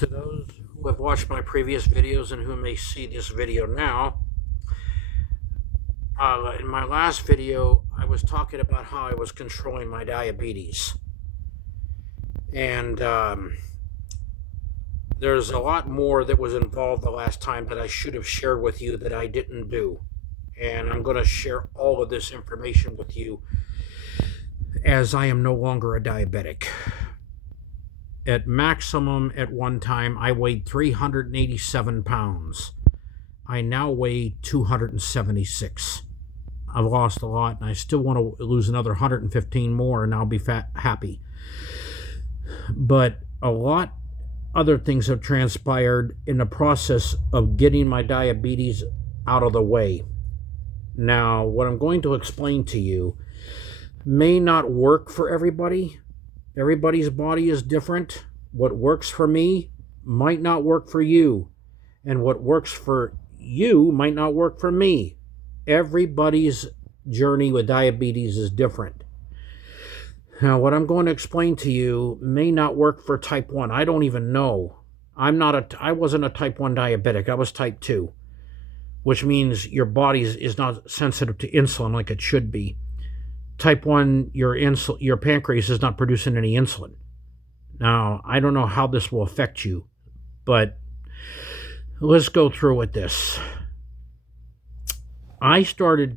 To those who have watched my previous videos and who may see this video now, in my last video, I was talking about how I was controlling my diabetes. And there's a lot more that was involved the last time that I should have shared with you that I didn't do. And I'm going to share all of this information with you as I am no longer a diabetic. At maximum, at one time, I weighed 387 pounds. I now weigh 276. I've lost a lot, and I still want to lose another 115 more, and I'll be happy. But a lot other things have transpired in the process of getting my diabetes out of the way. Now, what I'm going to explain to you may not work for everybody. Everybody's body is different. What works for me might not work for you. And what works for you might not work for me. Everybody's journey with diabetes is different. Now, what I'm going to explain to you may not work for type 1. I don't even know. I wasn't a type 1 diabetic. I was type 2, which means your body is not sensitive to insulin like it should be. Type 1, your pancreas is not producing any insulin. Now, I don't know how this will affect you, but let's go through with this. I started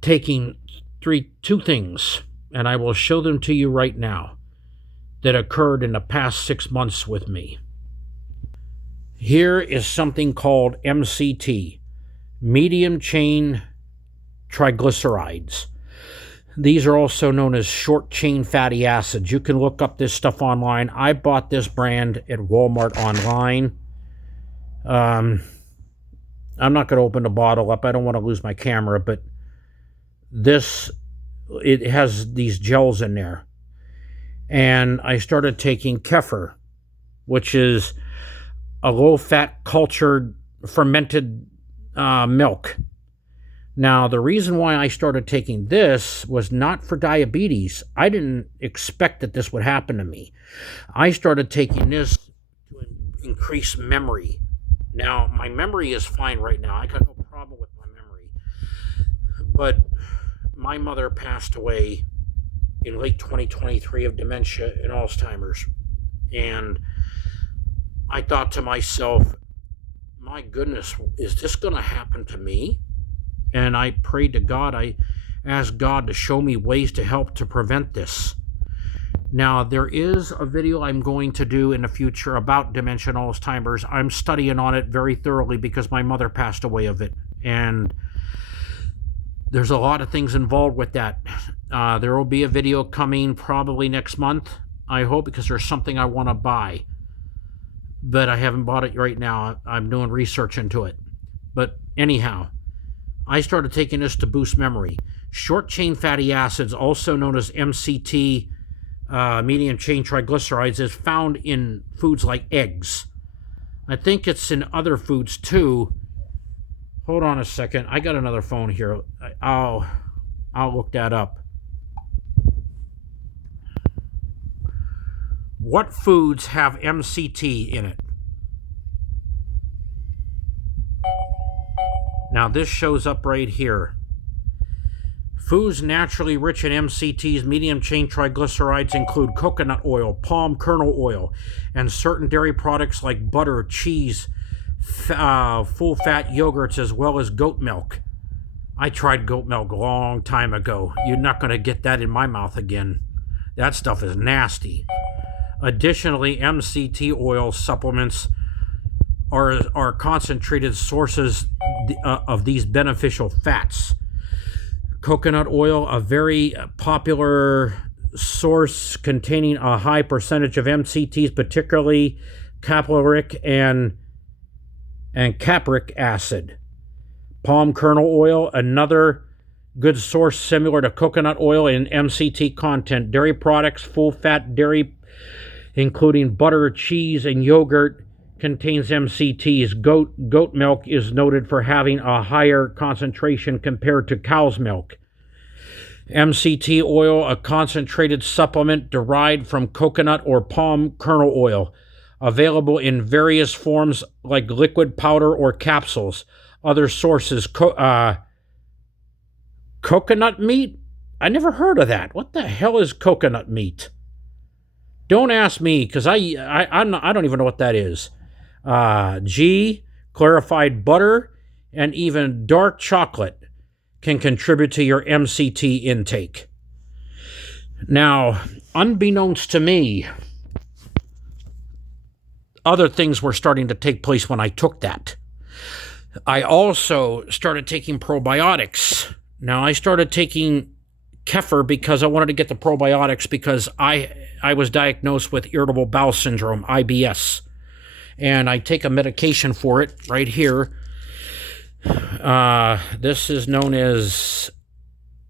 taking two things, and I will show them to you right now, that occurred in the past 6 months with me. Here is something called MCT, medium chain triglycerides. These are also known as short chain fatty acids. You can look up this stuff online. I bought this brand at Walmart online. I'm not going to open the bottle up. I don't want to lose my camera, but it has these gels in there. And I started taking kefir, which is a low-fat cultured fermented milk. Now, the reason why I started taking this was not for diabetes. I didn't expect that this would happen to me. I started taking this to increase memory. Now, my memory is fine right now. I got no problem with my memory. But my mother passed away in late 2023 of dementia and Alzheimer's. And I thought to myself, my goodness, is this going to happen to me? And I prayed to God. I asked God to show me ways to help to prevent this. Now, there is a video I'm going to do in the future about dementia and Alzheimer's. I'm studying on it very thoroughly because my mother passed away of it. And there's a lot of things involved with that. There will be a video coming probably next month, I hope, because there's something I want to buy. But I haven't bought it right now. I'm doing research into it. But anyhow, I started taking this to boost memory. Short chain fatty acids, also known as MCT, medium chain triglycerides, is found in foods like eggs. I think it's in other foods too. Hold on a second. I got another phone here. I'll look that up. What foods have MCT in it? Now this shows up right here. Foods naturally rich in MCT's medium chain triglycerides include coconut oil, palm kernel oil, and certain dairy products like butter, cheese, full-fat yogurts, as well as goat milk. I tried goat milk a long time ago. You're not going to get that in my mouth again. That stuff is nasty. Additionally, MCT oil supplements are concentrated sources of these beneficial fats. Coconut oil, a very popular source containing a high percentage of MCTs, particularly caprylic and capric acid. Palm kernel oil, another good source similar to coconut oil in MCT content. Dairy products, full-fat dairy, including butter, cheese, and yogurt, contains MCTs. Goat milk is noted for having a higher concentration compared to cow's milk. MCT oil, a concentrated supplement derived from coconut or palm kernel oil. Available in various forms like liquid, powder, or capsules. Other sources, coconut meat? I never heard of that. What the hell is coconut meat? Don't ask me, because I don't even know what that is. G, clarified butter, and even dark chocolate can contribute to your MCT intake. Now, unbeknownst to me, other things were starting to take place when I took that. I also started taking probiotics. Now, I started taking kefir because I wanted to get the probiotics because I was diagnosed with irritable bowel syndrome, IBS. And I take a medication for it right here. This is known as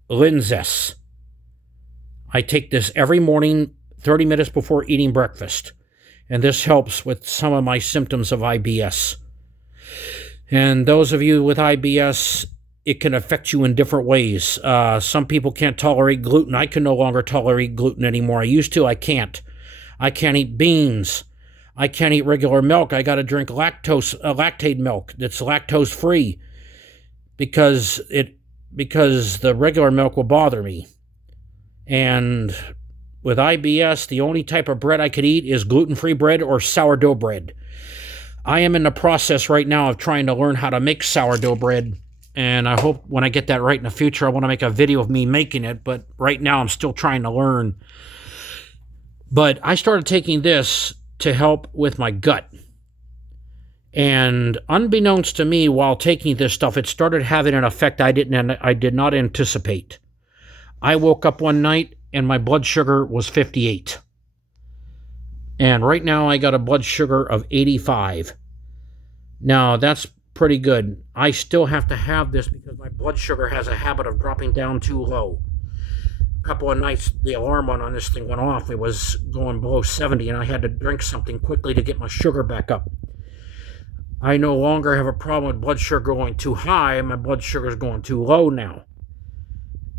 Linzess. I take this every morning, 30 minutes before eating breakfast. And this helps with some of my symptoms of IBS. And those of you with IBS, it can affect you in different ways. Some people can't tolerate gluten. I can no longer tolerate gluten anymore. I used to, I can't. I can't eat beans. I can't eat regular milk. I got to drink lactate milk that's lactose free because the regular milk will bother me. And with IBS, the only type of bread I could eat is gluten-free bread or sourdough bread. I am in the process right now of trying to learn how to make sourdough bread, and I hope when I get that right in the future, I want to make a video of me making it, but right now I'm still trying to learn. But I started taking this to help with my gut. And unbeknownst to me, while taking this stuff, it started having an effect I did not anticipate. I woke up one night and my blood sugar was 58. And right now I got a blood sugar of 85. Now that's pretty good. I still have to have this because my blood sugar has a habit of dropping down too low. A couple of nights the alarm on this thing went off. It was going below 70 and I had to drink something quickly to get my sugar back up. I no longer have a problem with blood sugar going too high. My blood sugar is going too low now.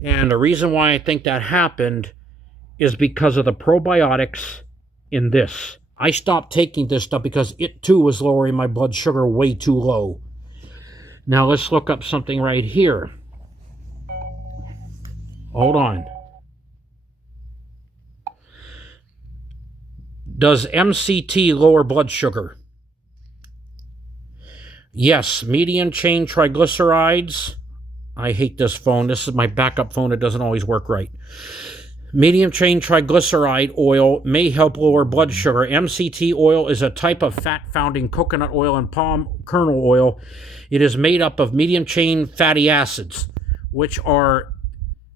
And the reason why I think that happened is because of the probiotics in this. I stopped taking this stuff because it too was lowering my blood sugar way too low. Now let's look up something right here. Hold on. Does MCT lower blood sugar? Yes, medium chain triglycerides. I hate this phone. This is my backup phone. It doesn't always work right. Medium chain triglyceride oil may help lower blood sugar. MCT oil is a type of fat found in coconut oil and palm kernel oil. It is made up of medium chain fatty acids, which are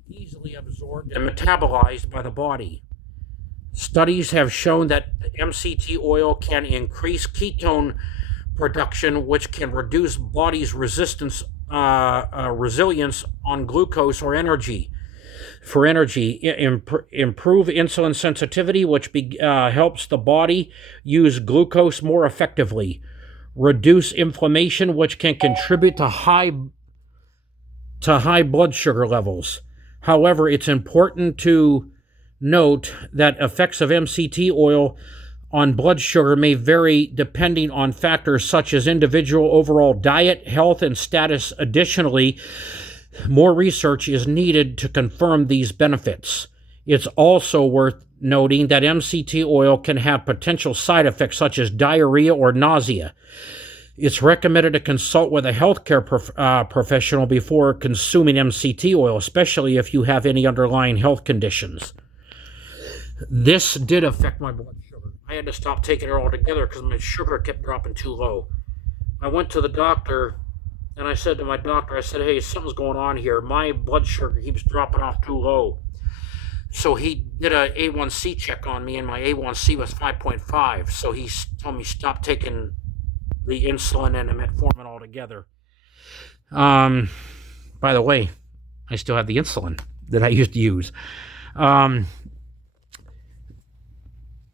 easily absorbed and metabolized by the body. Studies have shown that MCT oil can increase ketone production, which can reduce body's resilience on glucose or energy. For energy, improve insulin sensitivity, which helps the body use glucose more effectively. Reduce inflammation, which can contribute to high blood sugar levels. However, it's important to note that effects of MCT oil on blood sugar may vary depending on factors such as individual overall diet, health, and status. Additionally, more research is needed to confirm these benefits. It's also worth noting that MCT oil can have potential side effects such as diarrhea or nausea. It's recommended to consult with a healthcare professional before consuming MCT oil, especially if you have any underlying health conditions. This did affect my blood sugar. I had to stop taking it altogether because my sugar kept dropping too low. I went to the doctor and I said to my doctor, I said, hey, something's going on here. My blood sugar keeps dropping off too low. So he did a A1C check on me and my A1C was 5.5. So he told me stop taking the insulin and the metformin altogether. By the way, I still have the insulin that I used to use.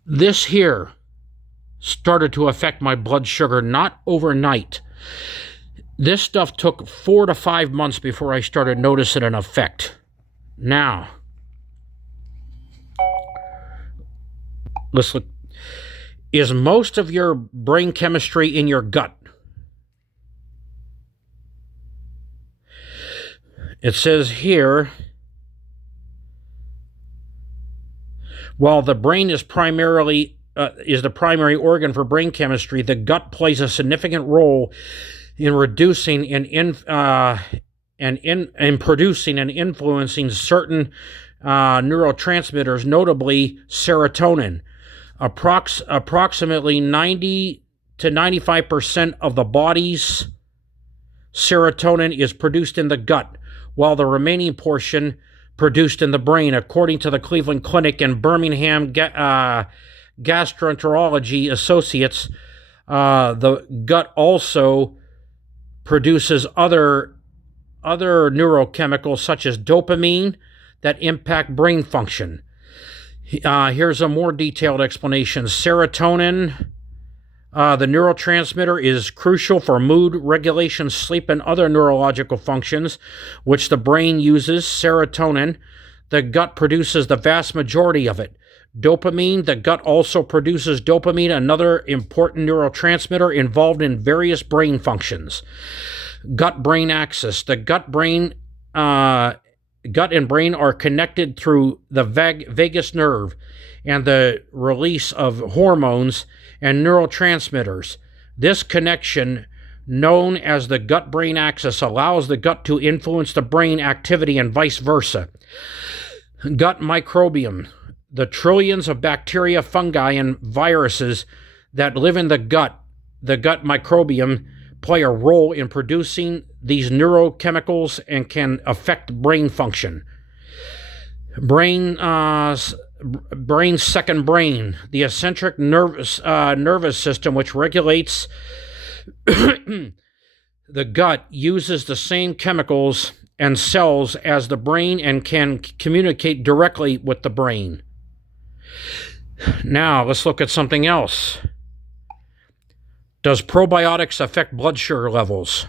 This here started to affect my blood sugar, not overnight. This stuff took 4 to 5 months before I started noticing an effect. Now, let's look. is most of your brain chemistry in your gut. It says here, while the brain is the primary organ for brain chemistry, the gut plays a significant role in reducing and producing and influencing certain neurotransmitters, notably serotonin. Approximately 90 to 95% of the body's serotonin is produced in the gut, while the remaining portion produced in the brain, according to the Cleveland Clinic and Birmingham Gastroenterology Associates. The gut also produces other neurochemicals such as dopamine that impact brain function. Here's a more detailed explanation. Serotonin, the neurotransmitter, is crucial for mood regulation, sleep, and other neurological functions, which the brain uses. Serotonin, the gut produces the vast majority of it. Dopamine, the gut also produces dopamine, another important neurotransmitter involved in various brain functions. Gut-brain axis. The gut and brain are connected through the vagus nerve and the release of hormones and neurotransmitters. This connection, known as the gut-brain axis, allows the gut to influence the brain activity and vice versa. Gut microbiome. The trillions of bacteria, fungi, and viruses that live in the gut microbiome, play a role in producing these neurochemicals and can affect brain function. Brain's second brain, the eccentric nervous system, which regulates the gut, uses the same chemicals and cells as the brain and can communicate directly with the brain. Now, let's look at something else. Does probiotics affect blood sugar levels?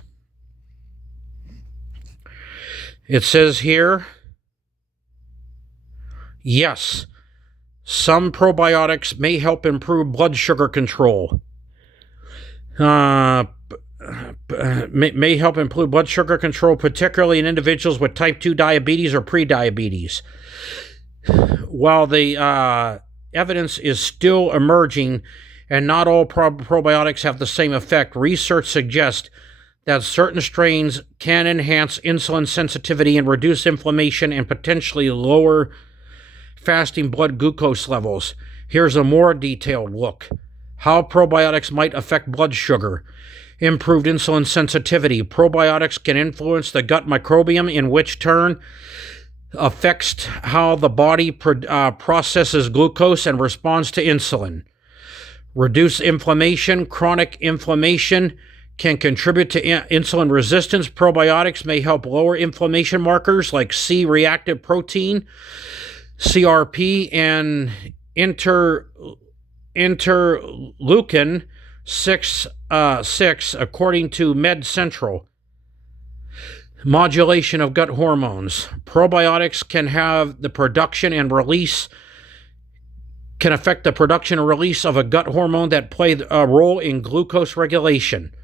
It says here, yes, some probiotics may help improve blood sugar control. May help improve blood sugar control, particularly in individuals with type 2 diabetes or prediabetes. While the evidence is still emerging and not all probiotics have the same effect, research suggests that certain strains can enhance insulin sensitivity and reduce inflammation and potentially lower fasting blood glucose levels. Here's a more detailed look. How probiotics might affect blood sugar. Improved insulin sensitivity. Probiotics can influence the gut microbiome, in which turn affects how the body processes glucose and responds to insulin. Reduce inflammation. Chronic inflammation can contribute to insulin resistance. Probiotics may help lower inflammation markers like C-reactive protein, CRP, and interleukin 6, according to MedCentral. Modulation of gut hormones. Probiotics can affect the production and release of a gut hormone that play a role in glucose regulation.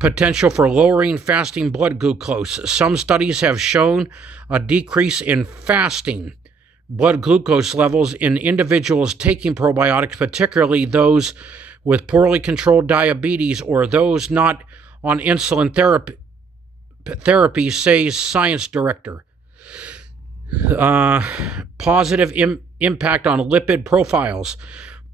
Potential for lowering fasting blood glucose. Some studies have shown a decrease in fasting blood glucose levels in individuals taking probiotics, particularly those with poorly controlled diabetes or those not on insulin therapy, says science director. Positive impact on lipid profiles.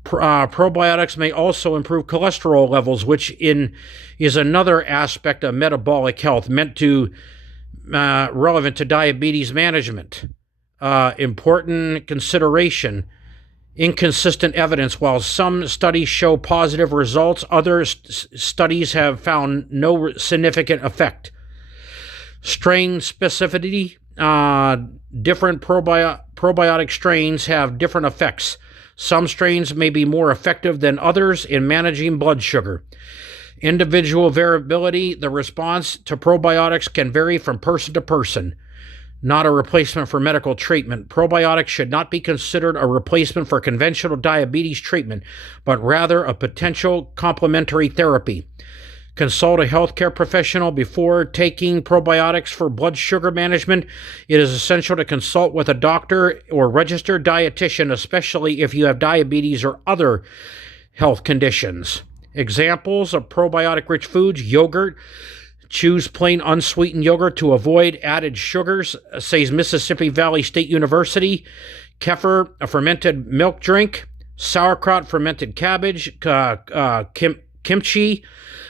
Probiotics may also improve cholesterol levels, which is another aspect of metabolic health relevant to diabetes management. Important consideration. Inconsistent evidence. While some studies show positive results, other studies have found no significant effect. Strain specificity. Different probiotic strains have different effects. Some strains may be more effective than others in managing blood sugar. Individual variability. The response to probiotics can vary from person to person. not a replacement for medical treatment. Probiotics should not be considered a replacement for conventional diabetes treatment, but rather a potential complementary therapy. Consult a healthcare professional before taking probiotics for blood sugar management. It is essential to consult with a doctor or registered dietitian, especially if you have diabetes or other health conditions. Examples of probiotic-rich foods: yogurt. Choose plain unsweetened yogurt to avoid added sugars, says Mississippi Valley State University. Kefir, a fermented milk drink. Sauerkraut, fermented cabbage. Kimchi,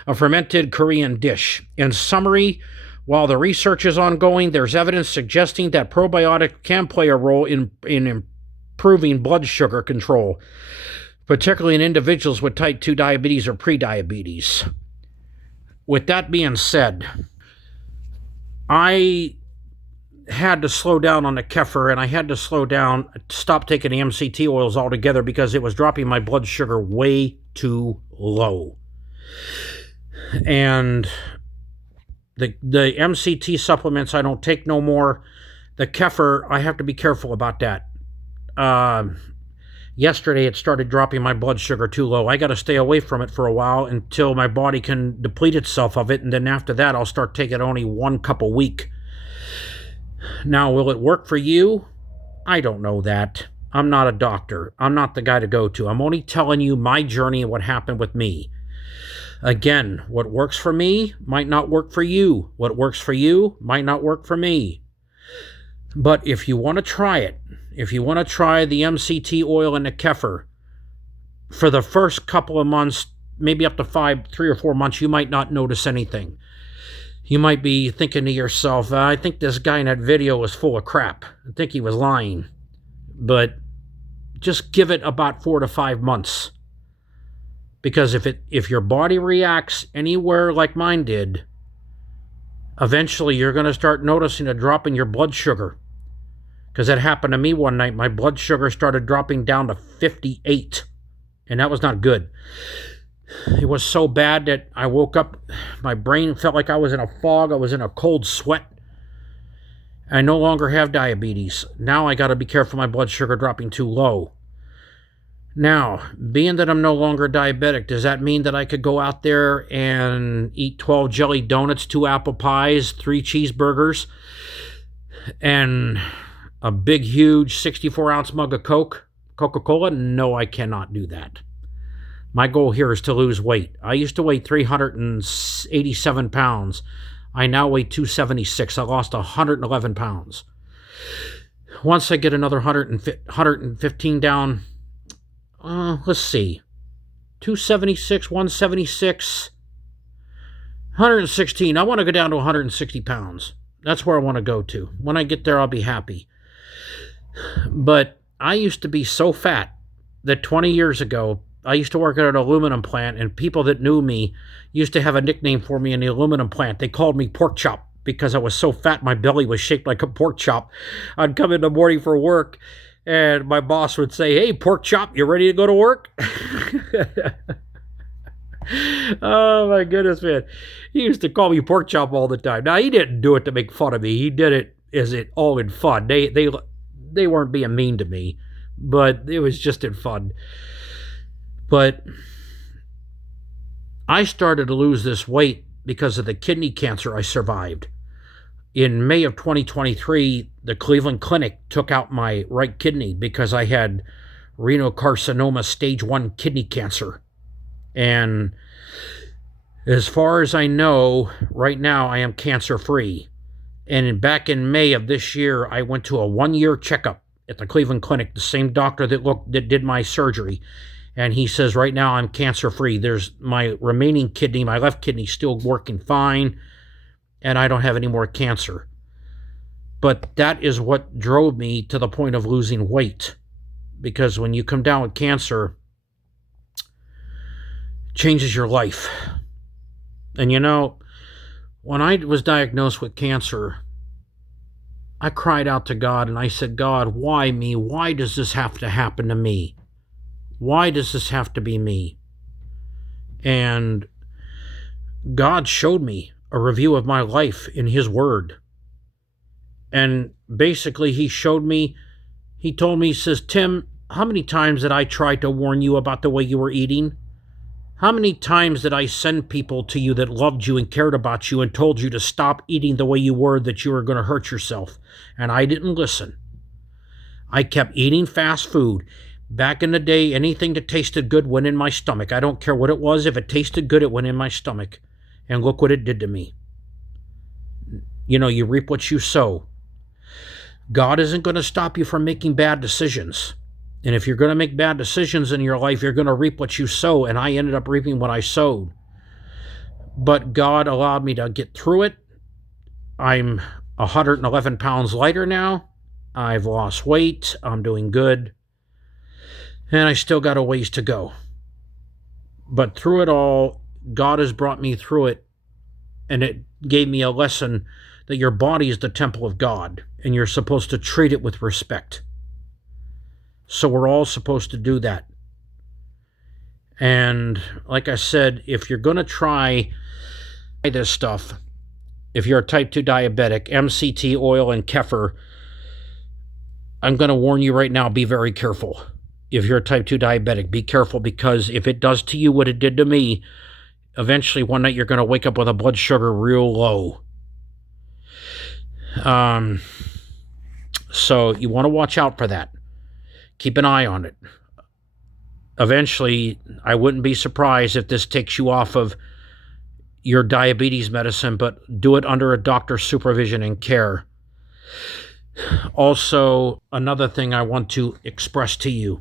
a fermented Korean dish. In summary, while the research is ongoing, there's evidence suggesting that probiotics can play a role in improving blood sugar control, particularly in individuals with type 2 diabetes or prediabetes. With that being said, I had to slow down on the kefir, and I had to stop taking the MCT oils altogether because it was dropping my blood sugar way too low. And the MCT supplements I don't take no more. The kefir, I have to be careful about that. Yesterday, it started dropping my blood sugar too low. I got to stay away from it for a while until my body can deplete itself of it, and then after that, I'll start taking only 1 cup a week. Now, will it work for you? I don't know that. I'm not a doctor. I'm not the guy to go to. I'm only telling you my journey and what happened with me. Again, what works for me might not work for you. What works for you might not work for me. But if you want to try it, if you want to try the MCT oil and the kefir, for the first couple of months, maybe up to 3 or 4 months, you might not notice anything. You might be thinking to yourself, I think this guy in that video was full of crap. I think he was lying. But just give it about 4 to 5 months. Because if your body reacts anywhere like mine did, eventually you're going to start noticing a drop in your blood sugar. Because that happened to me one night. My blood sugar started dropping down to 58. And that was not good. It was so bad that I woke up, my brain felt like I was in a fog. I was in a cold sweat. I no longer have diabetes. Now I got to be careful my blood sugar dropping too low. Now, being that I'm no longer diabetic, does that mean that I could go out there and eat 12 jelly donuts, 2 apple pies, 3 cheeseburgers, and a big, huge 64-ounce mug of Coca-Cola? No, I cannot do that. My goal here is to lose weight. I used to weigh 387 pounds. I now weigh 276. I lost 111 pounds. Once I get another 115 down, let's see, 276, 176, 116. I want to go down to 160 pounds. That's where I want to go to. When I get there, I'll be happy. But I used to be so fat that 20 years ago, I used to work at an aluminum plant, and people that knew me used to have a nickname for me in the aluminum plant. They called me Pork Chop because I was so fat my belly was shaped like a pork chop. I'd come in the morning for work, and my boss would say, "Hey, Pork Chop, you ready to go to work?" Oh, my goodness, man. He used to call me Pork Chop all the time. Now, he didn't do it to make fun of me. He did it as it all in fun. They weren't being mean to me, but it was just in fun. But I started to lose this weight because of the kidney cancer I survived. In May of 2023, the Cleveland Clinic took out my right kidney because I had renal carcinoma stage 1 kidney cancer. And as far as I know, right now I am cancer-free. And back in May of this year, I went to a 1-year checkup at the Cleveland Clinic, the same doctor that did my surgery. And he says, right now I'm cancer-free. There's my remaining kidney, my left kidney, still working fine, and I don't have any more cancer. But that is what drove me to the point of losing weight. Because when you come down with cancer, it changes your life. And you know, when I was diagnosed with cancer, I cried out to God and I said, God, why me? Why does this have to happen to me? Why does this have to be me? And God showed me a review of my life in His Word. And basically he told me, he says, Tim, how many times did I try to warn you about the way you were eating? How many times did I send people to you that loved you and cared about you and told you to stop eating the way you were, that you were going to hurt yourself? And I didn't listen. I kept eating fast food. Back in the day, anything that tasted good went in my stomach. I don't care what it was. If it tasted good, it went in my stomach. And look what it did to me. You know, you reap what you sow. God isn't going to stop you from making bad decisions. And if you're going to make bad decisions in your life, you're going to reap what you sow. And I ended up reaping what I sowed. But God allowed me to get through it. I'm 111 pounds lighter now. I've lost weight. I'm doing good. And I still got a ways to go. But through it all, God has brought me through it. And it gave me a lesson that your body is the temple of God. And you're supposed to treat it with respect. So we're all supposed to do that. And like I said, if you're going to try this stuff, if you're a type 2 diabetic, MCT oil and kefir, I'm going to warn you right now, be very careful. If you're a type 2 diabetic, be careful, because if it does to you what it did to me, eventually one night you're going to wake up with a blood sugar real low. So you want to watch out for that. Keep an eye on it. Eventually, I wouldn't be surprised if this takes you off of your diabetes medicine, but do it under a doctor's supervision and care. Also, another thing I want to express to you,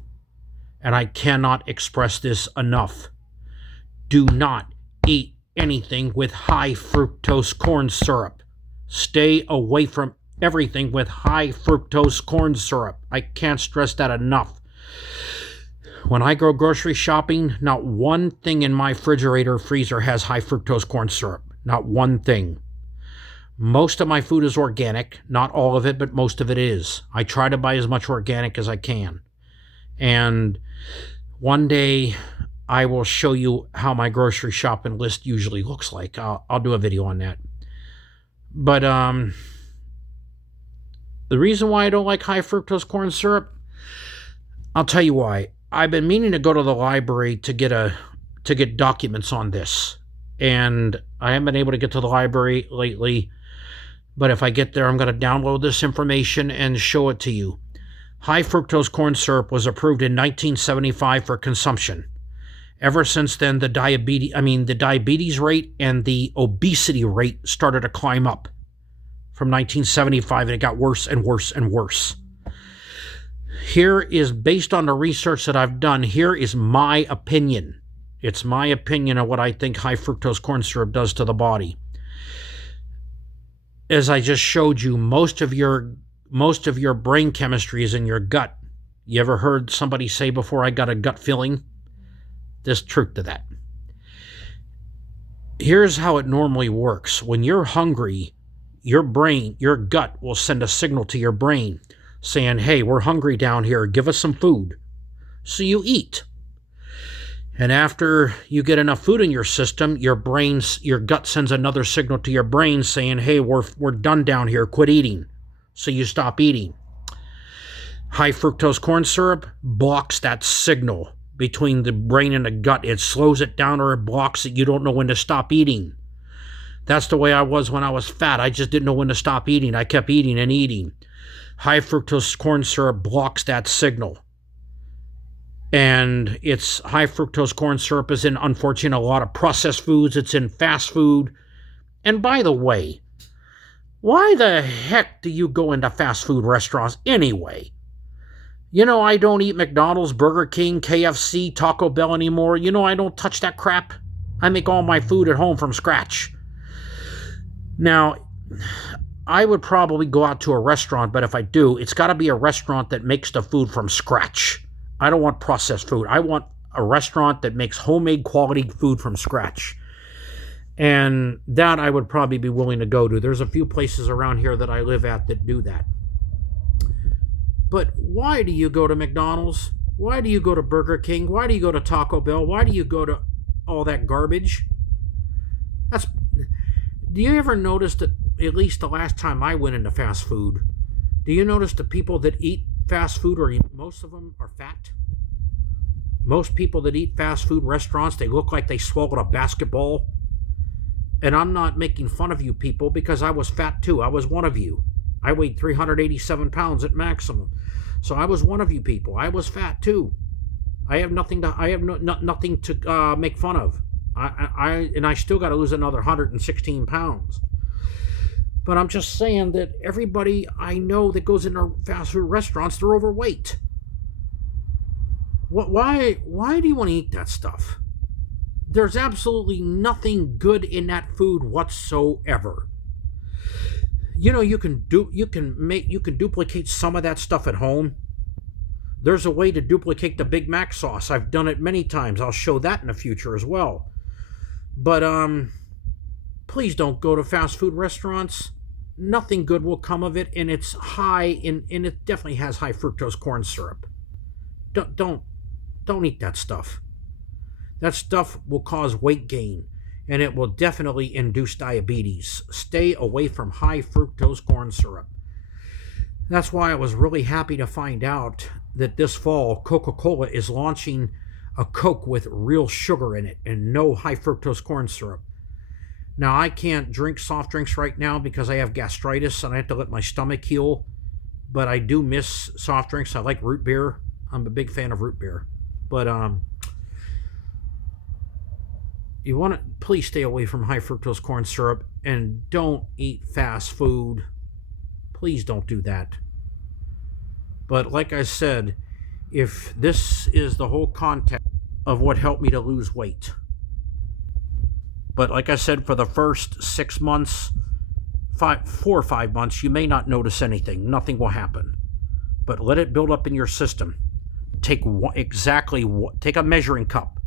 and I cannot express this enough. Do not eat anything with high fructose corn syrup. Stay away from everything with high fructose corn syrup. I can't stress that enough. When I go grocery shopping, not one thing in my refrigerator or freezer has high fructose corn syrup. Not one thing. Most of my food is organic. Not all of it, but most of it is. I try to buy as much organic as I can. And one day I will show you how my grocery shopping list usually looks like. I'll do a video on that. But the reason why I don't like high fructose corn syrup, I'll tell you why. I've been meaning to go to the library to get documents on this. And I haven't been able to get to the library lately. But if I get there, I'm going to download this information and show it to you. High fructose corn syrup was approved in 1975 for consumption. Ever since then, the diabetes rate and the obesity rate started to climb up. From 1975, and it got worse and worse and worse. Here is, based on the research that I've done, here is my opinion. It's my opinion of what I think high fructose corn syrup does to the body. As I just showed you, most of your brain chemistry is in your gut. You ever heard somebody say before, I got a gut feeling? There's truth to that. Here's how it normally works. When you're hungry, your gut will send a signal to your brain saying, hey, we're hungry down here, give us some food. So you eat. And after you get enough food in your system, your gut sends another signal to your brain saying, hey, we're done down here, quit eating. So you stop eating. High fructose corn syrup blocks that signal between the brain and the gut. It slows it down, or it blocks it. You don't know when to stop eating. That's the way I was when I was fat. I just didn't know when to stop eating. I kept eating and eating. High fructose corn syrup blocks that signal. And it's high fructose corn syrup is in, unfortunately, a lot of processed foods. It's in fast food. And by the way, why the heck do you go into fast food restaurants anyway? You know, I don't eat McDonald's, Burger King, KFC, Taco Bell anymore. You know, I don't touch that crap. I make all my food at home from scratch. Now, I would probably go out to a restaurant, but if I do, it's got to be a restaurant that makes the food from scratch. I don't want processed food. I want a restaurant that makes homemade quality food from scratch. And that I would probably be willing to go to. There's a few places around here that I live at that do that. But why do you go to McDonald's? Why do you go to Burger King? Why do you go to Taco Bell? Why do you go to all that garbage? Do you ever notice that at least the last time I went into fast food, do you notice the people that eat fast food, or most of them are fat? Most people that eat fast food restaurants, they look like they swallowed a basketball. And I'm not making fun of you people, because I was fat too. I was one of you. I weighed 387 pounds at maximum. So I was one of you people. I was fat too. I have nothing to make fun of. I still got to lose another 116 pounds. But I'm just saying that everybody I know that goes into fast food restaurants, they're overweight. Why do you want to eat that stuff? There's absolutely nothing good in that food whatsoever. You know, you can duplicate some of that stuff at home. There's a way to duplicate the Big Mac sauce. I've done it many times. I'll show that in the future as well. But please don't go to fast food restaurants. Nothing good will come of it, and it's high in, and it definitely has high fructose corn syrup. Don't eat that stuff. That stuff will cause weight gain, and it will definitely induce diabetes. Stay away from high fructose corn syrup. That's why I was really happy to find out that this fall Coca-Cola is launching a Coke with real sugar in it and no high fructose corn syrup. Now, I can't drink soft drinks right now because I have gastritis and I have to let my stomach heal, but I do miss soft drinks. I like root beer. I'm a big fan of root beer. But you want to please stay away from high fructose corn syrup, and don't eat fast food. Please don't do that. But like I said, if this is the whole context of what helped me to lose weight. But like I said, for the first 6 months, 4 or 5 months, you may not notice anything. Nothing will happen. But let it build up in your system. Take a measuring cup.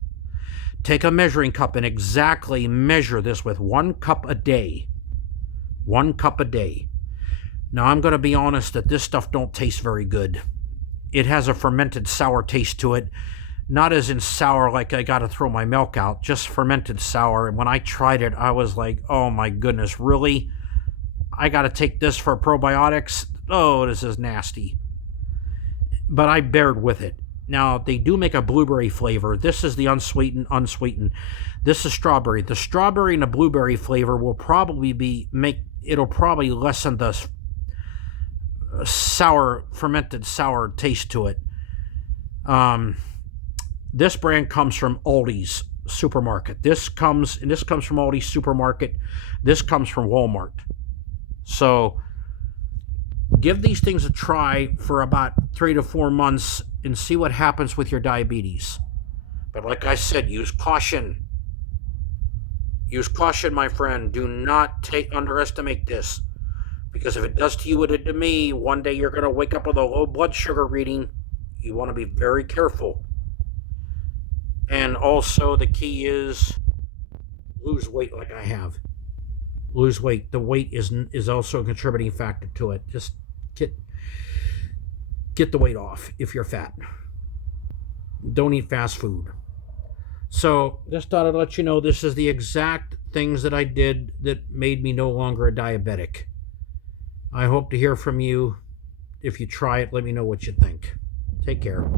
Take a measuring cup and exactly measure this with 1 cup a day. 1 cup a day. Now, I'm going to be honest that this stuff don't taste very good. It has a fermented sour taste to it. Not as in sour like I got to throw my milk out, just fermented sour. And when I tried it, I was like, oh my goodness, really? I got to take this for probiotics? Oh, this is nasty. But I bared with it. Now, they do make a blueberry flavor. This is the unsweetened. This is strawberry. The strawberry and the blueberry flavor will probably it'll probably lessen the fermented sour taste to it. This brand comes from Aldi's supermarket. This comes from Aldi's supermarket. This comes from Walmart. So give these things a try for about 3 to 4 months and see what happens with your diabetes. But like I said, use caution. Use caution, my friend. Do not underestimate this. Because if it does to you what it did to me, one day you're going to wake up with a low blood sugar reading. You want to be very careful. And also the key is lose weight like I have. Lose weight. The weight is also a contributing factor to it. Just get the weight off if you're fat. Don't eat fast food. So just thought I'd let you know this is the exact things that I did that made me no longer a diabetic. I hope to hear from you. If you try it, let me know what you think. Take care.